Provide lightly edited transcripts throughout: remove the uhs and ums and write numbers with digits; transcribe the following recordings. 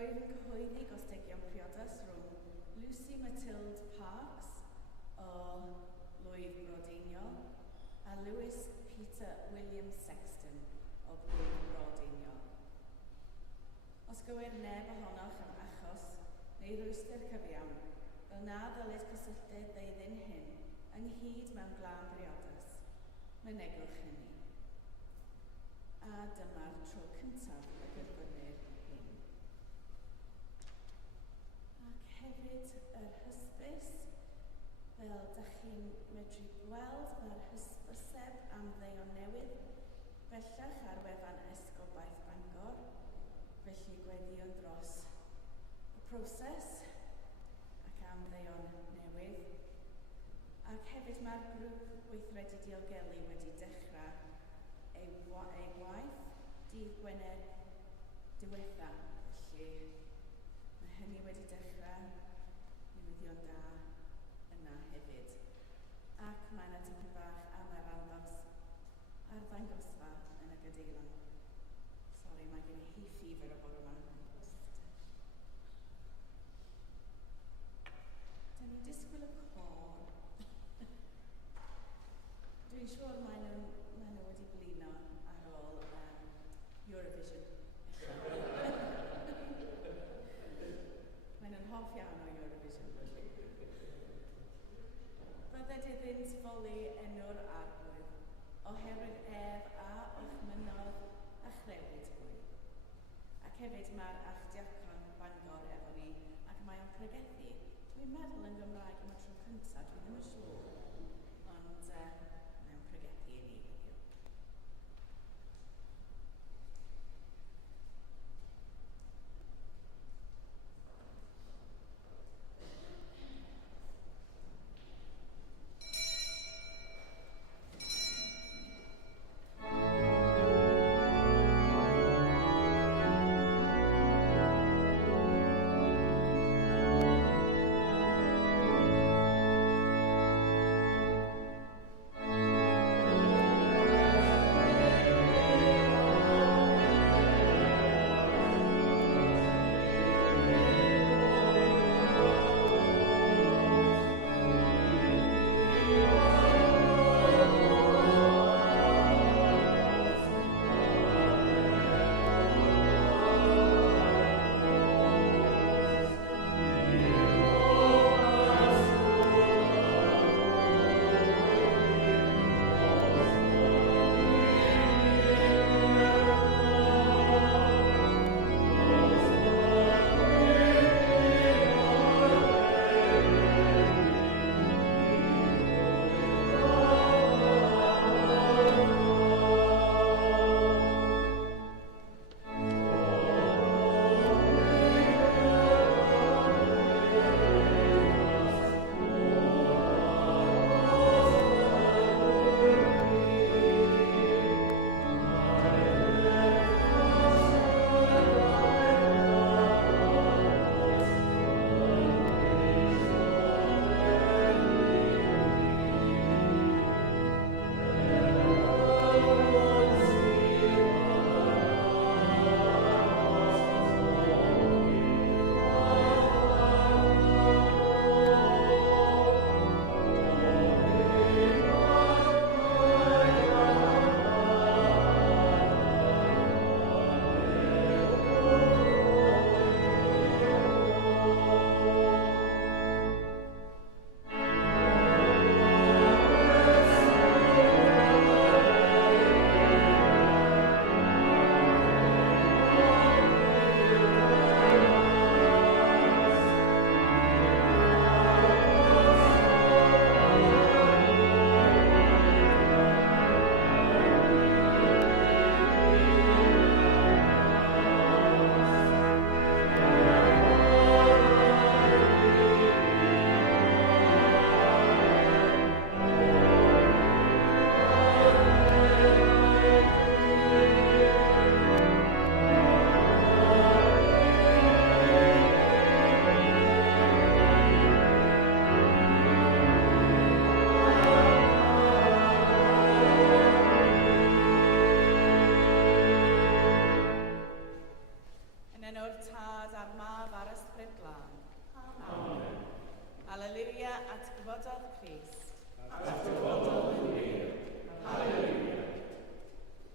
rwyf yn cyhoeddi gostegion priodas rhwng Lucy Matilde Parks o Lwyf Brodeinio a Lewis Peter William Sexton o Lwyf Brodeinio. Os gywir neb ohonoch am achos neu rwystyr cyfiawn, fel na ddylid cysylltiad ddeuddyn hyn ynghyd mewn glân briodas, mynegwch hynny. A dyma'r tro cyntaf y gyfynir hyn. Ac hefyd yr hysbys, fel dych chi'n medru gweld, mae'r hysbyseb am ddeuon newydd bellach ar wefan Esgobaeth Bangor, felly gweddion dros y proses ac am ddeuon newydd. Ac hefyd mae'r grŵp weithredu diogelu wedi dechrau ei waith dydd Gwener diwetha, felly mae hynny wedi dechrau, newyddion da yna hefyd. Ac mae yna dipyn bach am yr arddangosfa yn y gadeilan. Sori, mae gen i hi ffeifr o bore yma. Da ni'n disgwyl y côr. Dwi'n siŵr mae nhw wedi blino ar ôl Eurovision. Mae nhw'n hoff iawn o Eurovision. Bydded iddynt foli enw'r arglwydd oherwydd ef a ochmynodd a chrewyd hwy. Ac hefyd mae'r archdiacon Bangor efo ni, ac mae o'n pregethu. Dwi'n meddwl yn Gymraeg am y tro cyntaf, dwi ddim yn siŵr, ond mae o'n pregethu i ni heddiw. at gyfododd Crist. At gyfododd yn wir. Halleluia.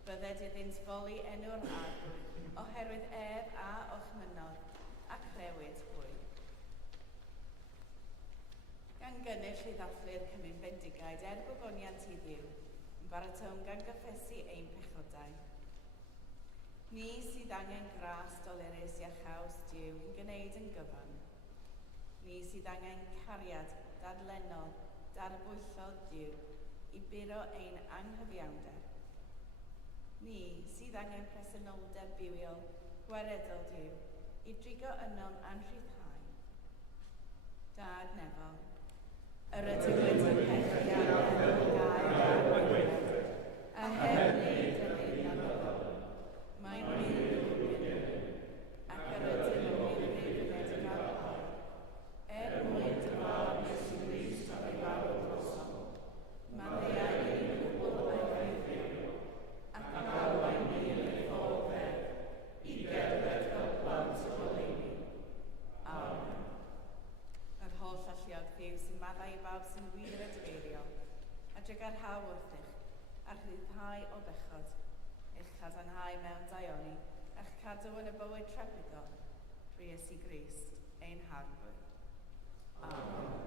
Bydded iddynt foli enw'r arglwydd oherwydd a ochmynodd ac rhewyd hwyl. Gan gynnull i ddathlu'r Cymun Bendigaid gogoniant i Dduw, yn baratwn gan gyffesu ein pechodau. Ni sydd angen gras dolerus a chaws Duw yn gwneud yn gyfan. Ni sydd angen cariad dadlennol darbwyllodd Duw i buro ein anghyfiawnder. Ni sydd angen presenoldeb bywiol gwaredol Duw i drigo ynom anrhyddhau. Dad nefol, yr ydw wedi pechu ar efo gael a heb wneud yr un anodol. Mae'n mynd yn ac yr ydym yn wyneud gael mwyn dyfod Iesu Grist ar ei farw drosom. Mae ddeau i'n gwbl a'i ffeithio ac arwain ni yn ei ffordd fer i gerdded fel plant o oleuni. Amen. Yr holl alluog Dduw sy'n maddau i bawb sy'n wir a dyfeirio, a drygarhaw wrthych, a rhyddhau o bechod, eich cadarnhau mewn daioni, a'ch cadw yn y bywyd trefnigol, drwy Iesu Grist, ein harglwydd. Amen.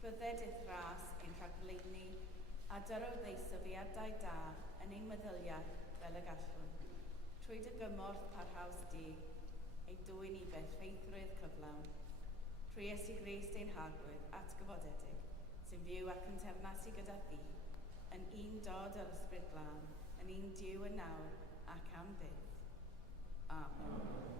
Bydded eith ras ein rhagleini a dyro ddeisyfiadau da yn ein meddyliau fel y gallwn, trwy dy gymorth parhaus di, eu dwy'n i beth rheithrwydd cyflawn. Rhies i gres dein hagwydd atgyfodedig, sy'n fyw ac yn ternasu gyda thi, yn un dod yr ysbryd glân, yn un diw yn nawr ac am byth. Amen.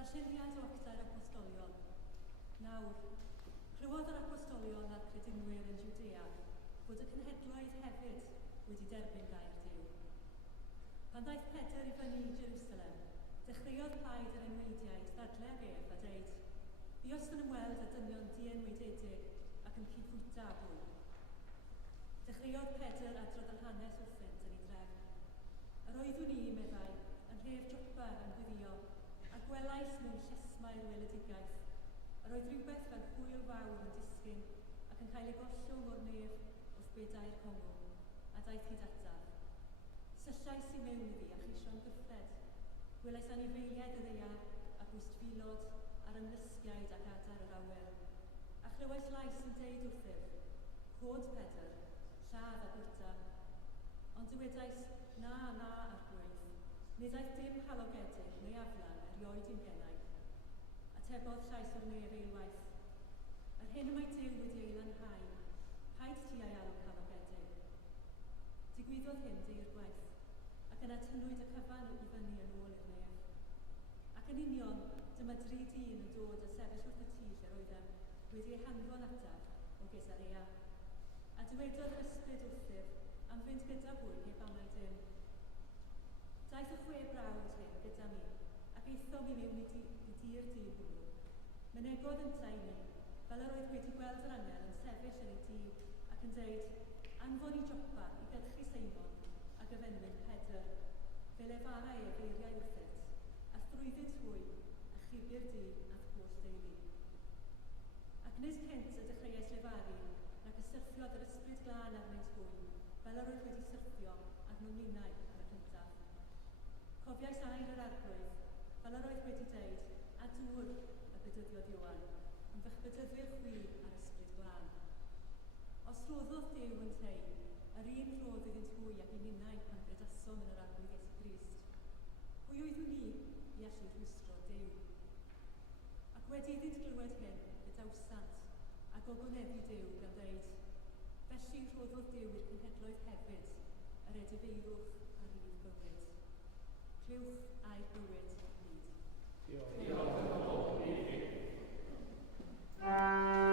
Darlleniad o actau'r apostolion. Nawr, clywodd yr apostolion a'r credinwyr yn Judea bod y cenhedloedd hefyd wedi derbyn gair Duw. Pan ddaeth Pedr i fyny i Jerusalem, dechreuodd plaid yr enweidiaid ddadleb ef a deud, buos yn ymweld â dynion dienweidedig ac yn cydbwyta â hwy. Dechreuodd Pedr adrodd yr hanes wrthynt yn ei drefn. Yr oeddwn i, meddai, yn rhef Joppa yn gwyddio, a gwelais mewn llesmau'r weledigaeth, yr oedd rhywbeth fel hwyl fawr yn disgyn ac yn cael ei gollwng o'r nef wrth bedair congl, a daeth hyd ataf. Syllais i mewn iddi a cheisio'n gyffred. Gwelais anifeiliaid y ddaear a gwystfilod ar ymlusgiaid ac adar yr awyr, a chlywais lais yn deud wrthyf, Cod Pedr, lladd a bwyta. Ond dywedais, na arglwydd, nid aeth dim halogedig neu aflan erioed i'n gennau. Atebodd llais o'r nef eilwaith. Yr hyn y mae Duw wedi ei lanhau, paid ti ei alw halogedig. Digwyddodd hyn deir gwaith, ac yna tynnwyd y cyfan i fyny yn ôl i'r nef. Ac yn union, dyma 3 dyn yn dod a sefyll wrth y tŷ lle roeddem, wedi ei hanfon ataf o Gesarea. A dywedodd yr ysbryd wrthyf am fynd gyda hwy heb amau dim. Daeth y 6 brawd hyn gyda mi, ac eithom i mewn i dir dŷ hwnnw. Mynegodd ynta i ni, fel yr oedd wedi gweld yr angel yn sefyll yn ei dŷ, ac yn dweud, anfon i Joppa i gylchu Cymun a gyfenwyd Pedr, fe lefara ei eiriau wrthynt, a thrwyddynt hwy, a syrthiodd yr ysbryd glân arnynt hwy, fel yr oedd wedi syrthio arno ninnau ar y cyntaf. Cofiais ail yr arglwydd, fel yr oedd wedi deud, a dŵr y bedyddiodd Ioan, yn fych bedyddwyr chwi ar ysbryd glân. Os roddodd Duw yn tei, yr un rodd iddynt hwy ac i ninnau pan bredasom yn yr arglwydd Iesu Grist. Pwy oeddwn ni i allu rhwystro Duw? Ac wedi iddynt glywed hyn, bedawsant, a gogoneddi Duw gan ddeud, felly rhoddodd Duw i'r cenhedloedd hefyd, yr edifeirwch ar rif bywyd. Clywch a'i bywyd byd. Diolch yn fawr i chi. Amen.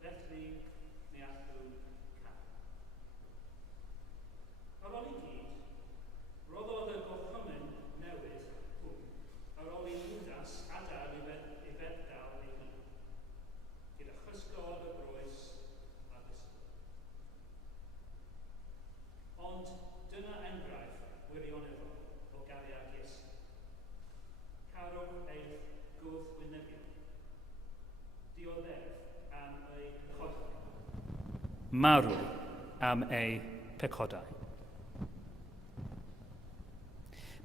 Felly, ni allw cael. Ar ôl I gyd, roddodd y gorchymyn newydd hwn ar ôl I Judas adael I feddal ei hun, gyda chysgod y groes a ddisgwyl. Ond dyna enghraifft wirioneddol o gariad Iesu. Carwch eich gwrthwynebion. Dioddef am ei pechodau. Marw am ei pecodau.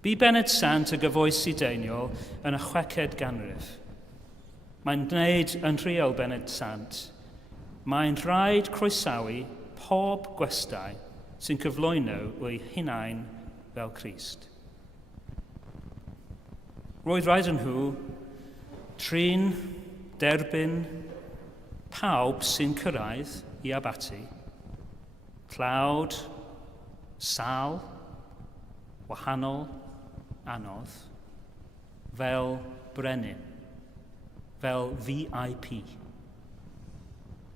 Bu Bened Sant y gyfoesi deiniol yn y 6eg ganrif. Mae'n gwneud yn rheol Bened Sant. Mae'n rhaid croesawu pob gwestai sy'n cyflwyno o'i hunain fel Crist. Roedd rhaid yn nhw trin, derbyn pawb sy'n cyrraedd I abati, tlawd, sal, wahanol, anodd, fel brenin, fel VIP,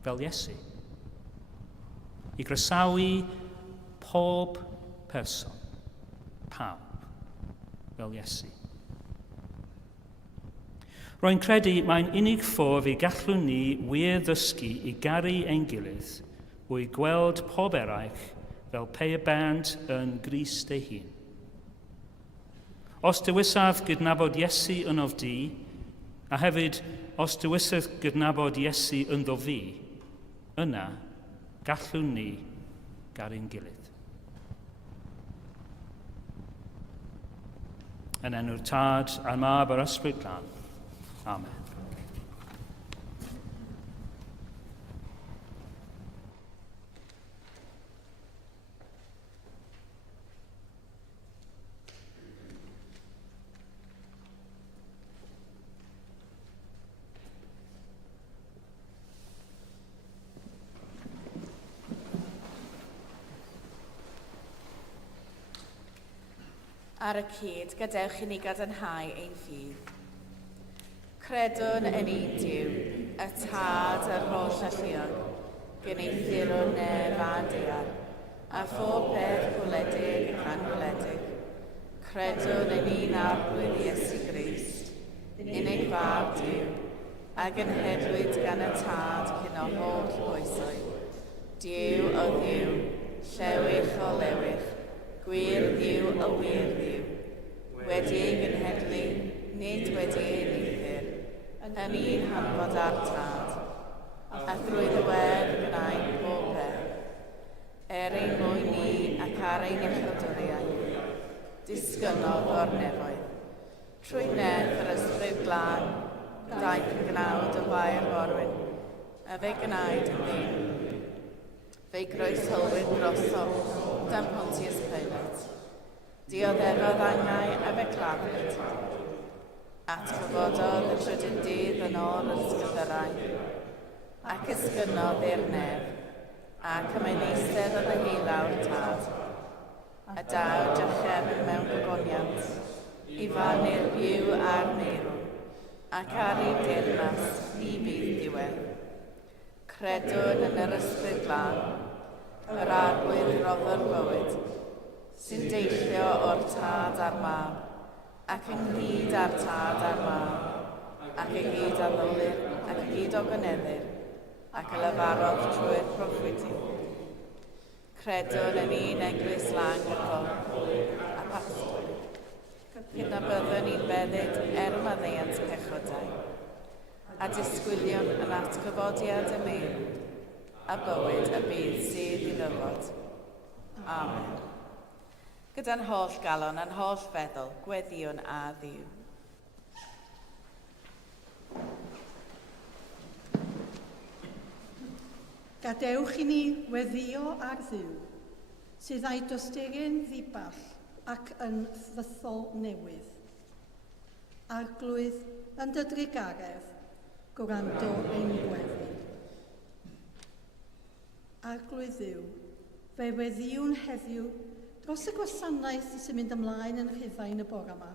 fel Iesu. I groesawu pob person, pawb, fel Iesu. Rwy'n credu mae'n unig ffordd I gallwn ni wir ddysgu I garu ein gilydd o'i gweld pob eraill fel peiband yn Grist ei hun. Os dywysaf gydnabod Iesu yn of di, a hefyd os dywysaf gydnabod Iesu ynddo fi, yna gallwn ni garu'n gilydd. Yn enw'r Tad a'r Mab a'r Ysbryd Glân. Amen. Ar y cyd, gadewch I ni gadarnhau ein ffydd. Credwn yn un Duw, y Tad a'r holl alluog, gyneithir o nef a dear, a phob peth gwledig ac anwledig. Credwn yn un arglwydd Iesu Grist, unig fab Duw, a gynhedlwyd gan y Tad cyn o holl oesoedd. Duw o Dduw, llewych o lewych, gwir Dduw o wir Dduw, wedi ei gynhedlu, nid wedi ei neithir, yn un hanfod ar Tad, a drwy ddywedd gwnaed pob peth, ein mwyn ni ac ar ein iechydwriaeth, disgynodd o'r nefoedd. Trwy nef yr Ysbryd Glân, daeth yn gnawd o fair forwyn, a fe gwnaed yn ddyn. Fe groesholwyd drosodd dan Pontius Pilate. Dioddefodd angau a fe clafwyd. Atgyfododd y trydydd dydd yn ôl yr ysgydderau, ac ysgynodd i'r nef, ac am ein eistedd oedd y heilawr Tad, a daw jachem mewn gogoniant, I fannu'r byw a'r neirw, ac ar ei deyrnas I bydd diwedd. Credwn yn yr Ysbryd Glân, yr arglwydd roddo'r bywyd, sy'n deillio o'r Tad a'r Mab, ac ynghyd â'r Tad a'r Mab, ac ynghyd â ddylir, ac ynghyd o gyneddir, ac y lefarodd trwy'r proffwydi. Credwn yn un eglwys lang y corff a pastwyr, hyn a byddwn ni'n bedyd maddeuant pechodau, a disgwylion yn atgyfodiad y meil, a bywyd y bydd sydd I ddyfod. Amen. Gyda'n holl galon a'n holl feddwl, gweddiwn a Dduw. Gadewch I ni weddio ar Dduw, sydd â'i dostegyn ddiball ac yn ddythol newydd. Arglwydd yn dydrigaredd, gwrando ein gweddi. Arglwydd Dduw, fe weddiwn heddiw dros y gwasanaeth sy'n mynd ymlaen yn Rhufain y bore yma.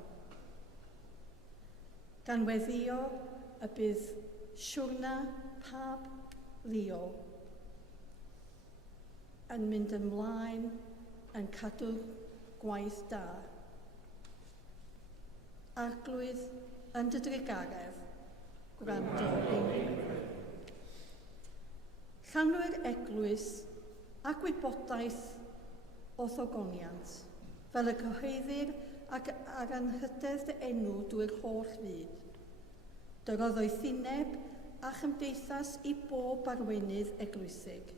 Gan weddio y bydd siwrna pab Leo, yn mynd ymlaen yn cadw gwaith da. Arglwydd yn dy drigaredd, gwrando ein. Llanwyr eglwys a gwybodaeth o ddogoniant, fel y cyhoeddir ac anrhydedd dy enw drwy'r holl fyd. Dy roddoethineb a chymdeithas i bob arweinydd eglwysig.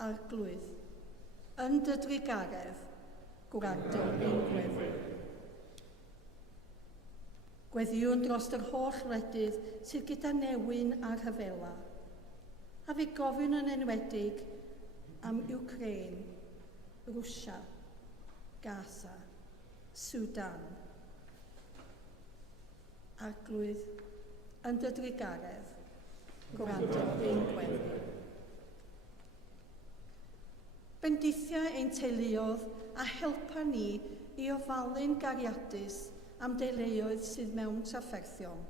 Arglwydd, yn dy drigaredd, gwrando ein gweddi. Gweddiwn dros yr holl wledydd sydd gyda newyn a rhyfela, a fi gofyn yn enwedig am Ukraine, Rwsia, Gaza, Sudan. Arglwydd, yn dy drigaredd, gwrando ein gweddi. Bendithia ein teuluodd a helpa ni i ofalu'n gariadus am deuluoedd sydd mewn trafferthion.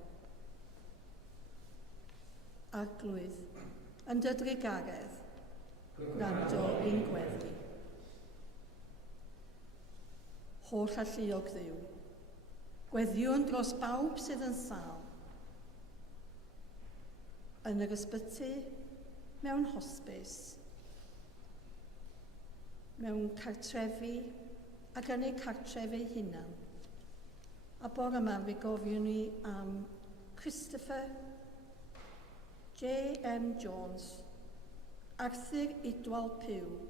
Arglwydd, yn dy drigaredd, gwrando ein gweddi. Holl alluog Dduw, gweddiwn dros bawb sydd yn sâl, yn yr ysbyty, mewn hosbis, mewn cartrefi ac yn eu cartref eu hunan. A bore yma fe gofiwn ni am Christopher, J.M. Jones, Arthur Idwal Pugh,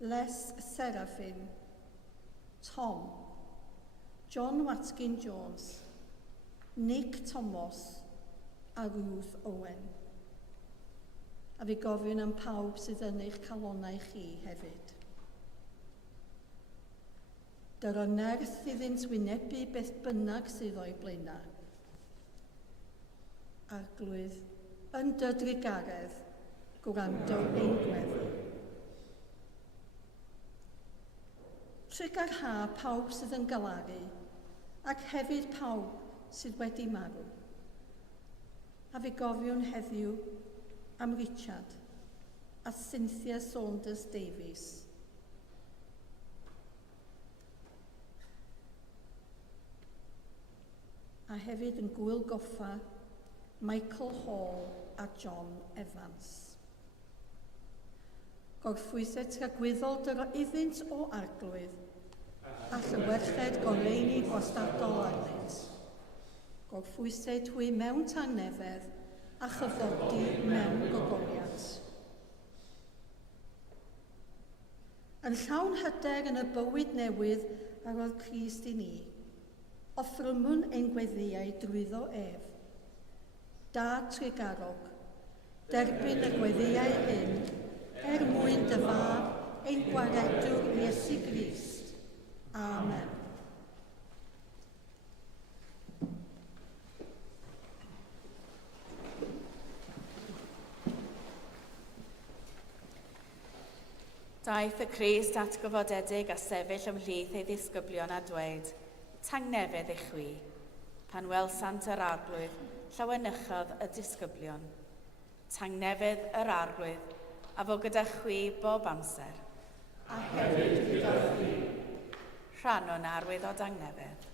Les Serafin, Tom, John Watkin Jones, Nick Thomas a Ruth Owen. A fi gofyn am pawb sydd yn eich calonnau chi hefyd. Dyr o nerth iddynt wynebu beth bynnag sydd o'i blaenau. Arglwydd, yn dy drigaredd, gwrando ein gweddi. Trigar ha pawb sydd yn galaru, ac hefyd pawb sydd wedi marw. A fi gofiwn heddiw am Richard a Cynthia Saunders Davies. A hefyd yn gwyl goffa Michael Hall a John Evans. Gorffwysau tragwyddol dyro iddynt o arglwydd a llywerched goleuni gwastadol arnynt. Gorffwysau twy mewn tangnefedd a chyfodi mewn gogoliant. Yn llawn hyder yn y bywyd newydd a roedd Crist i ni, offrymwn ein gweddiau drwyddo ef. Da trigarog, derbyn y gweddiau hyn, mwyn dyfar ein gwaredwr Iesu Grist. Amen. Daeth y Crist atgyfodedig a sefyll ymhlith ei ddisgyblion a dweud, tangnefedd eich chwi, pan welsant yr arglwydd, llawenychodd y disgyblion. Tangnefedd yr arglwydd, a fo gyda chwi bob amser. A hefyd gyda chwi. Rhannwn arwydd o dangnefedd.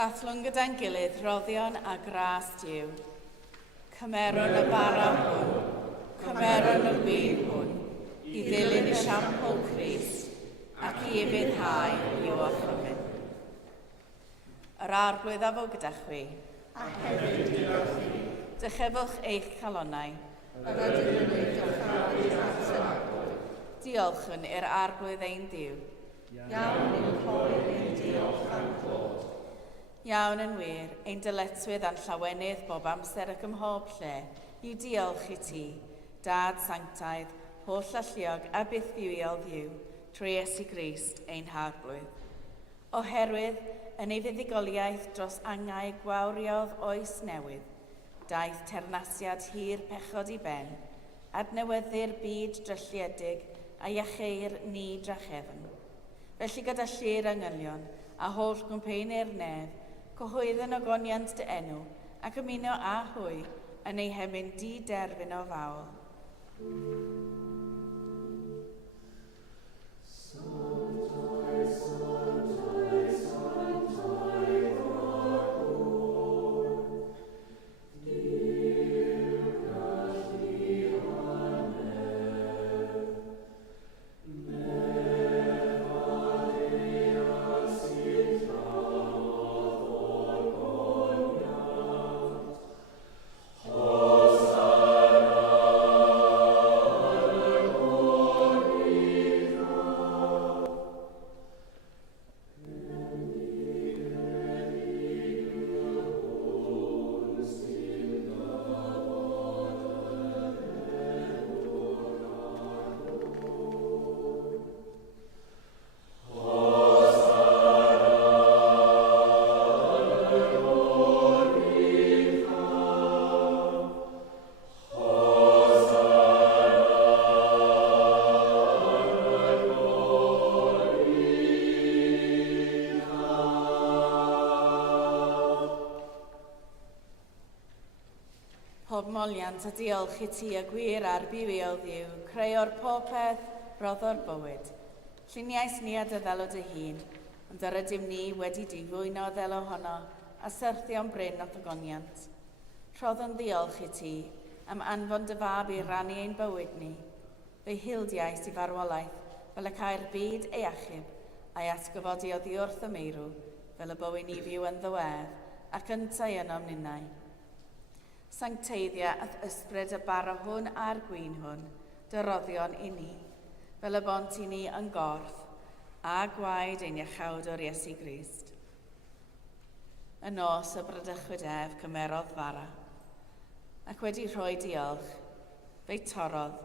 Dathlu'n gyda'n gilydd roddion a gras Duw. Cymeron y bara hwn, cymeron y gwyn hwn, i ddilyn y siampl Crist, ac i ebyddhau i'w orchymyn. Yr arglwydd a fo gyda chwi. A hefyd gyda chi. Dychefwch eich calonnau. Yr ydyn yn ei gyffredin at yr agwyd. Diolchwn i'r arglwydd ein Duw. Iawn i'n hwyr i'n diolch am ddod. Iawn yn wir, ein dyletswydd a'n llawenydd bob amser ac ym mhob lle, i'w diolch i ti, Dad Sanctaidd, holl alluog a bythiwiol ddiw, trwy Iesu Grist ein harglwydd. Oherwydd, yn ei fuddigoliaeth dros angau gwawriodd oes newydd, daeth ternasiad hir pechod i ben, adnewyddu'r byd drylliedig a iacheir ni drachefn. Felly gyda llir angylion a holl gwmpeinir nef, cyhoedden ogoniant dy enw ac ymuno a hwy yn ei hemyn di-derbyn o fawl. Moliant a diolch i ti a gwir ar buwiol ddiw, creuo'r popeth roddo'r bywyd. Lluniais ni a dy ddelo dy hun, ond yr ydym ni wedi difwyno ddelo honno a syrthio'n bryn o thogoniant. Rhoddwn diolch i ti am anfon dy fab i rannu ein bywyd ni, fe'i hildiais i farwolaeth fel y cael byd ei achub a'i atgyfodi oddi wrth y meirw fel y bywyn i fyw yn ddiwedd ac yntau yn omninnau. Sancteiddia ath ysbryd y bara hwn a'r gwyn hwn, dyroddion i ni, fel y bont i ni yn gorff, a gwaed ein iachawdwr Iesu Grist. Y nos y brydychwyd ef cymerodd fara, ac wedi rhoi diolch, fe'i torodd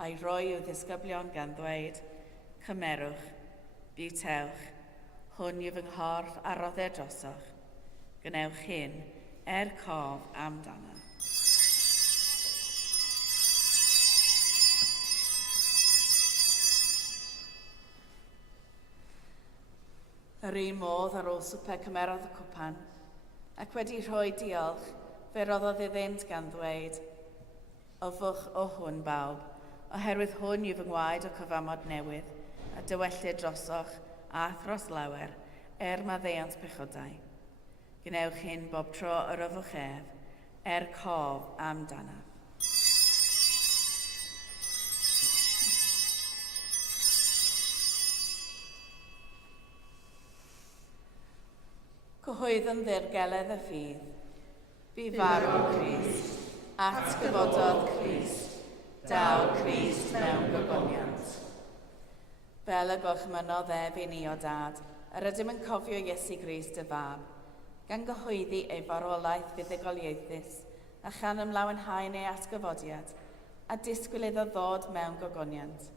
a'i roi i'w ddisgyblion gan ddweud, cymerwch, biwtewch, hwn yw fy nghorff a roddau drosoch, gwnewch hyn cof amdano. Yr un modd ar ôl swper cymerodd y cwpan, ac wedi rhoi diolch, fe roddodd iddynt gan ddweud, ofwch o hwn bawb, oherwydd hwn yw fy ngwaed o cyfamod newydd, a dywellid drosoch a thros lawer, maddeuant pechodau. Gwnewch hyn bob tro yr ofwch ef, cof amdana. Cyhoeddwn ddirgeledd y ffydd. Bu farw Crist, atgyfododd Crist, daw Crist mewn gogoniant. Fel y gorchmynodd ef i ni o dad, yr ydym yn cofio Iesu Grist y fab, gan gyhoeddi ei farwolaeth fuddigoliaethus a chan ymlawenhau ei atgyfodiad, a disgwyl iddo ddod mewn gogoniant.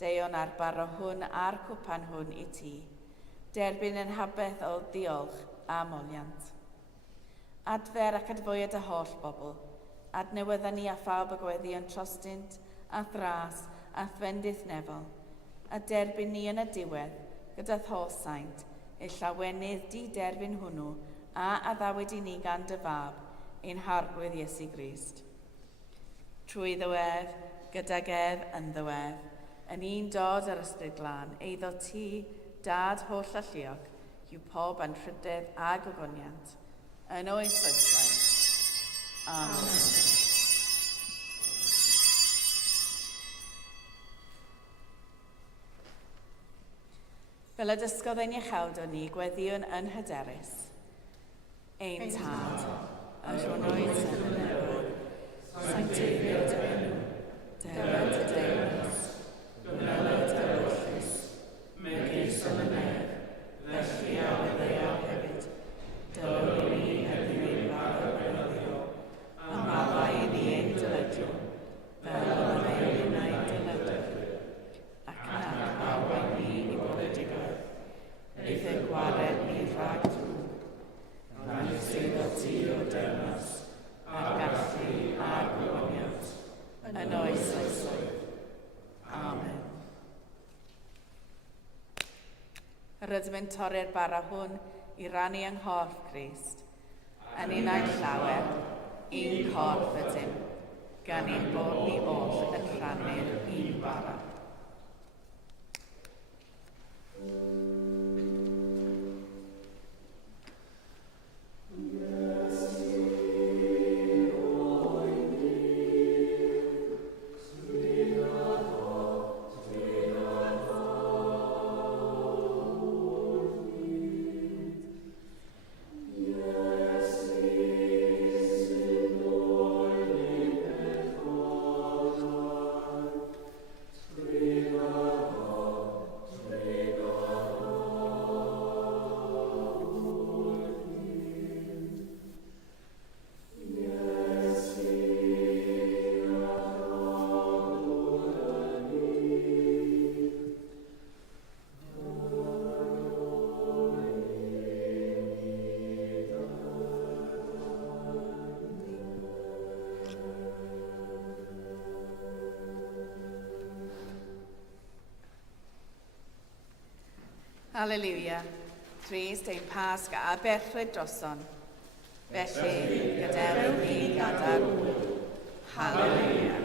Deion ar baro hwn a'r cwpan hwn i ti, derbyn yn habeth o diolch a moliant. Adfer ac adfwyad y holl bobl, adnewydda ni a phawb y gweddi yn trostint, a thras, a thfendydd nefol, a derbyn ni yn y diwedd, gyda thosaint, ei llawenydd di-derbyn hwnnw, a addawyd i ni gan dy fab, ein harglwydd Iesu Grist. Trwy ddywedd, gydag ef yn ddywedd, yn un dod ar ysbryd glân, eiddo ti, dad holl alluog, yw pob anrhydedd a gogoniant, yn oes oesoedd. Amen. Fel y dysgodd ein iechawd o ni gweddiwn yn hyderus. Ein tad, a rhwnnwyd yn y newydd, sancteiddiodd dy enw, dewed y deyrnas, gwneud y wyllus, megis yn y nef, felly a weddeo hefyd, dylwn ni erbyn ein barod gweddio, a maddau i ni ein dyledio, fel yn ein unau dyledio, ac nac arwain ni i boledigoedd, neith y gwared ni rhag drwg, na'n sydd o ti o dermas, a'r gallu a'r gwoniant, yn oes oesoedd. Amen. Rydym yn torri'r bara hwn i rannu yng nghorff Crist, yn unau llawer, un corff ydym, gan ein bod ni oll yn rhannu'r un bara. Alleluia, Crist ein Pasg a berchlyd droson. Felly, gadewch ni gadar. Halleluia.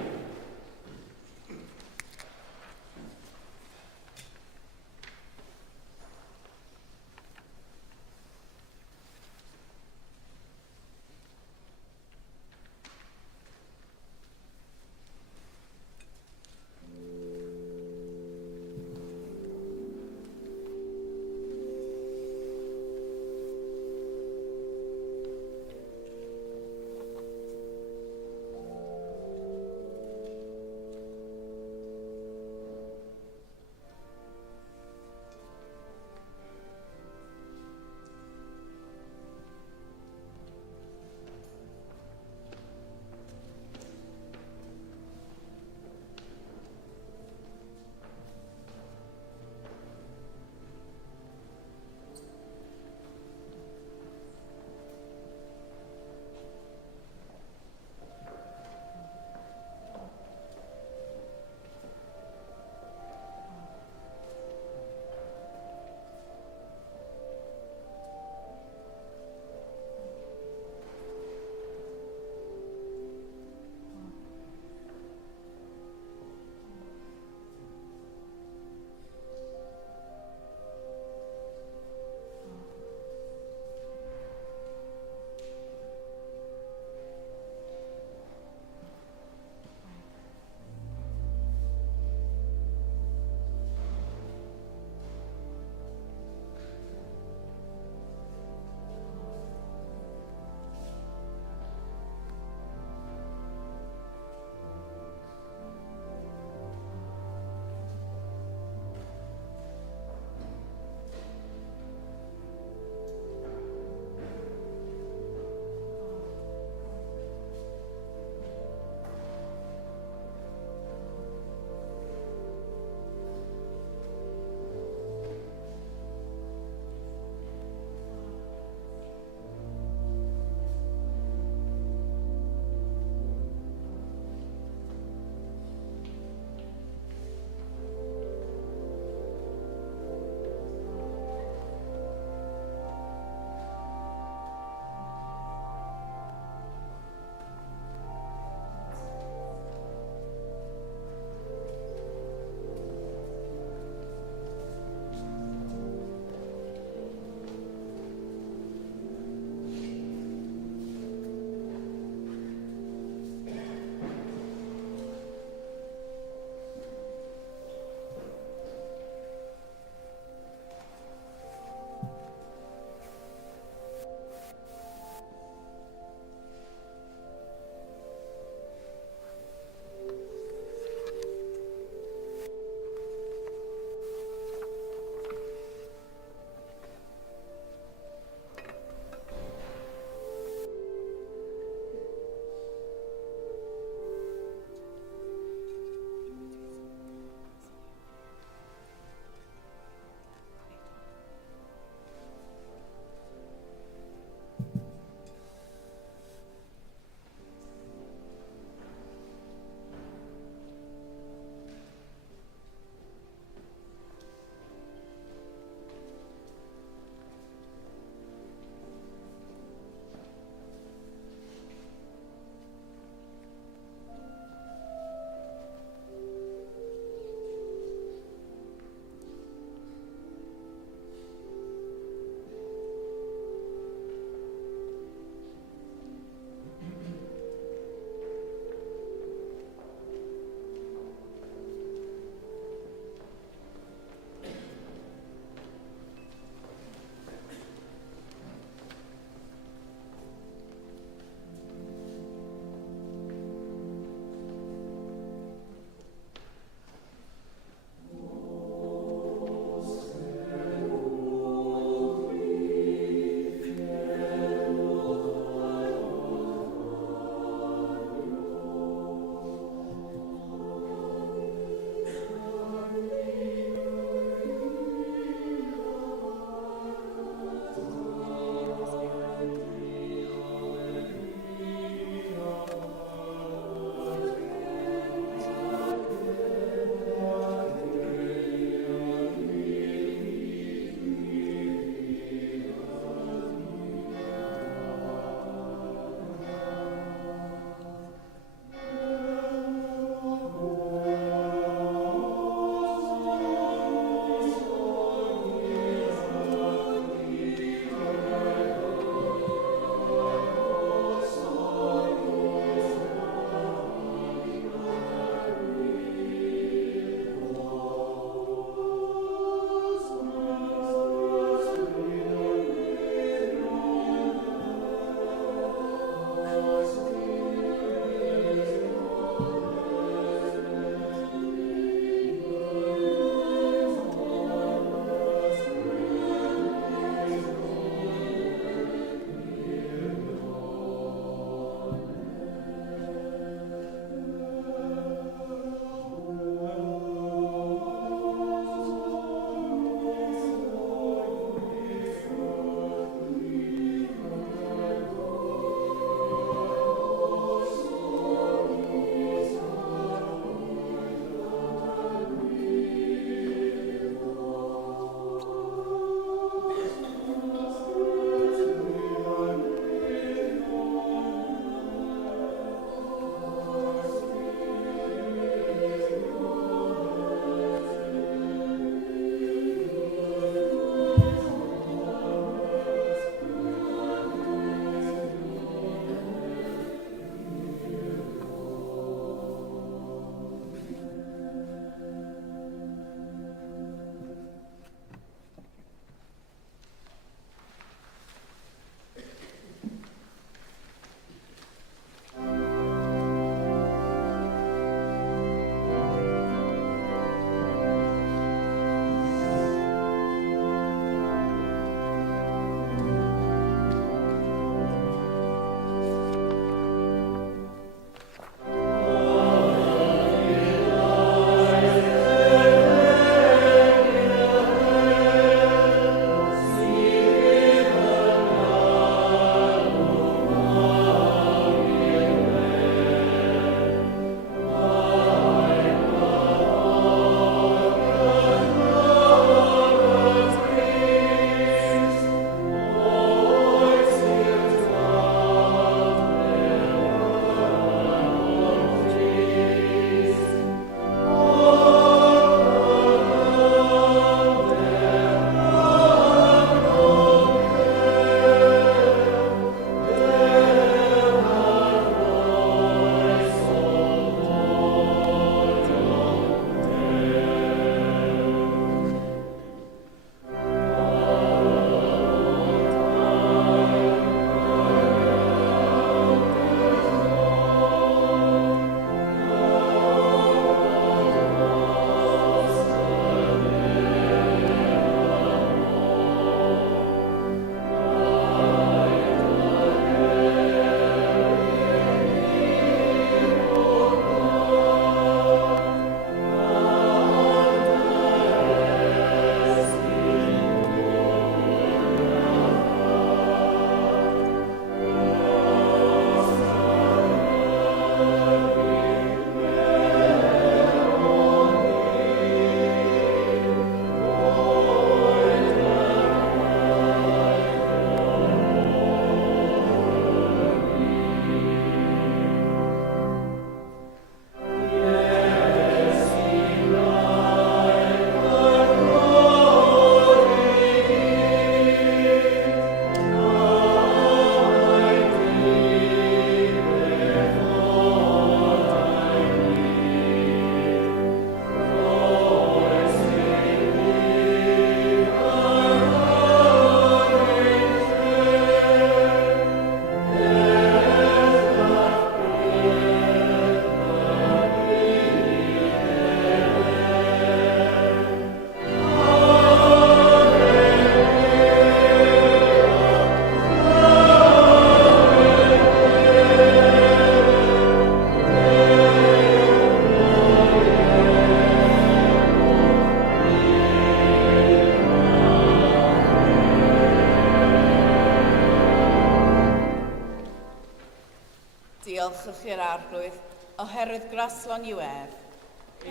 Diolchwch i'r arglwydd, oherwydd graslon yw ef.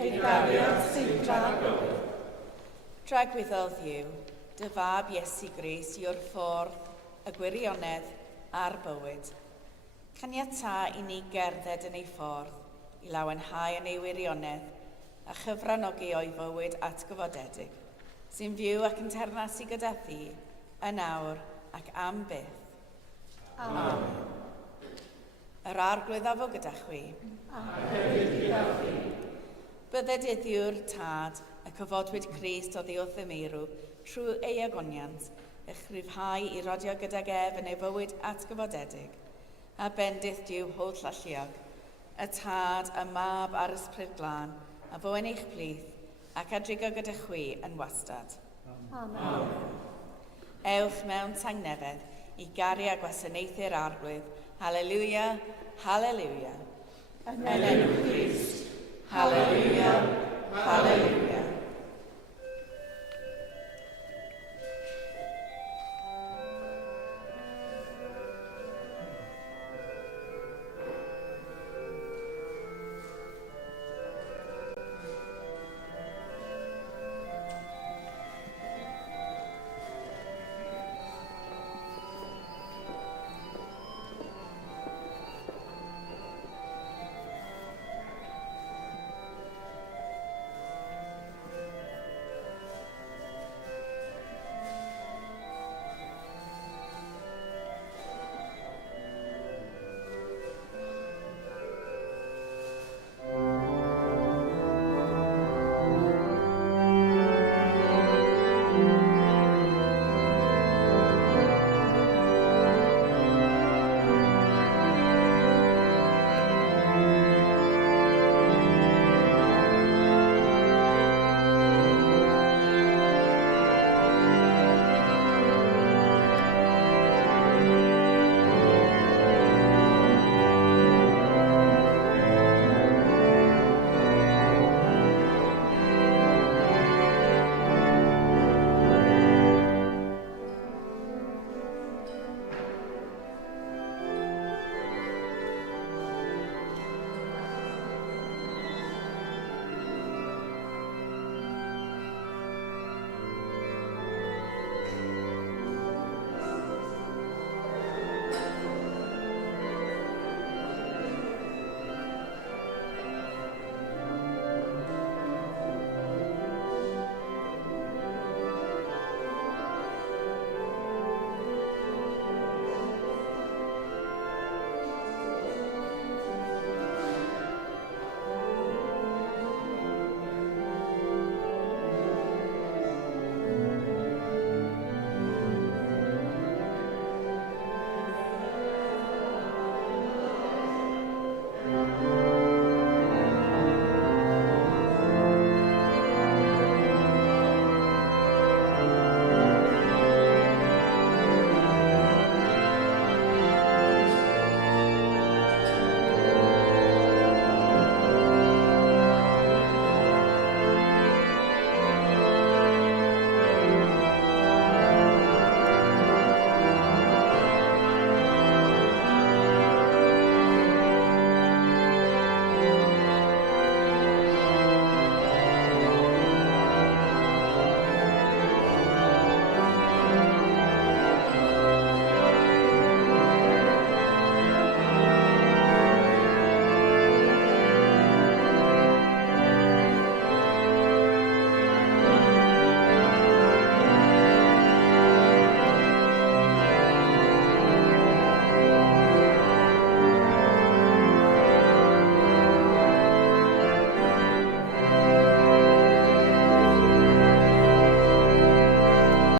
Ei gariad sy'n dragwydd. Dragwyddodd yw, dy fab Iesu Grist yw'r ffordd, y gwirionedd a'r bywyd. Caniata i ni gerdded yn ei ffordd, i lawenhau yn ei wirionedd, a chyfranogi o'i fywyd atgyfodedig, sy'n fyw ac yn ternasu gyda thi, yn awr ac am byth. Amen. Yr arglwydd afo gyda chwi. Bydded iddiw'r tad y cyfodwyd Crist oddi wrth y meirw trwy ei agoniant, eich rhyfhau i rodio gydag ef yn ei fywyd atgyfodedig, a bendith diw holl alluog, y tad, y mab a'r ysbryd glân, a fo yn eich plith, ac adrigo gyda chwi yn wastad. Amen. Ewch mewn tangnefedd i gari a gwasanaethu'r arglwydd. Halleluia, halleluia. Yn enw Crist. Halleluia, halleluia.